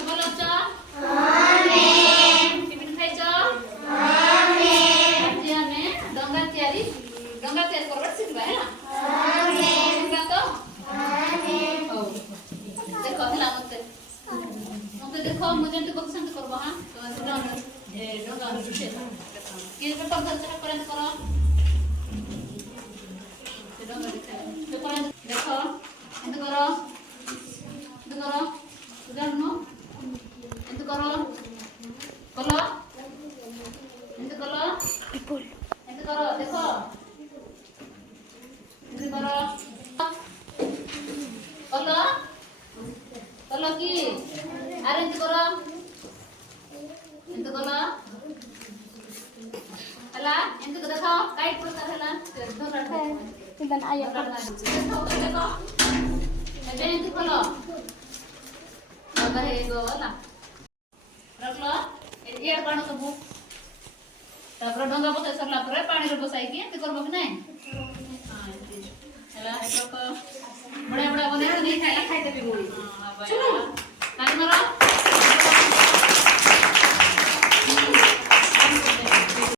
सब भल अछ आमेन टिफिन खाइछ आमेन आज हमें डंगा तयारी करबा सिखबा है आमेन सिखबा तो आमेन हो देखो हला मते देखो मुझे तो बक्सन करबा हां तो डंगा छुटे ये पेपर धर चला करंट करो डंगा देखो एंत करो जानू एंत करो कलो एंत करो देखो एंत करो कलो की अरे एंत करो हला एंत को देखो काइट प्रकार हला धरा इधन आयो देखो एबे एंत कलो बाबा हे गोला रखलो ए पानी सब तापर डंगा बसाई सरला पर पानी रे बसाई के एंत करबो कि नै हां हला एक बड़ा बड़ा बने नहीं खाइला खाइते भी गोली हां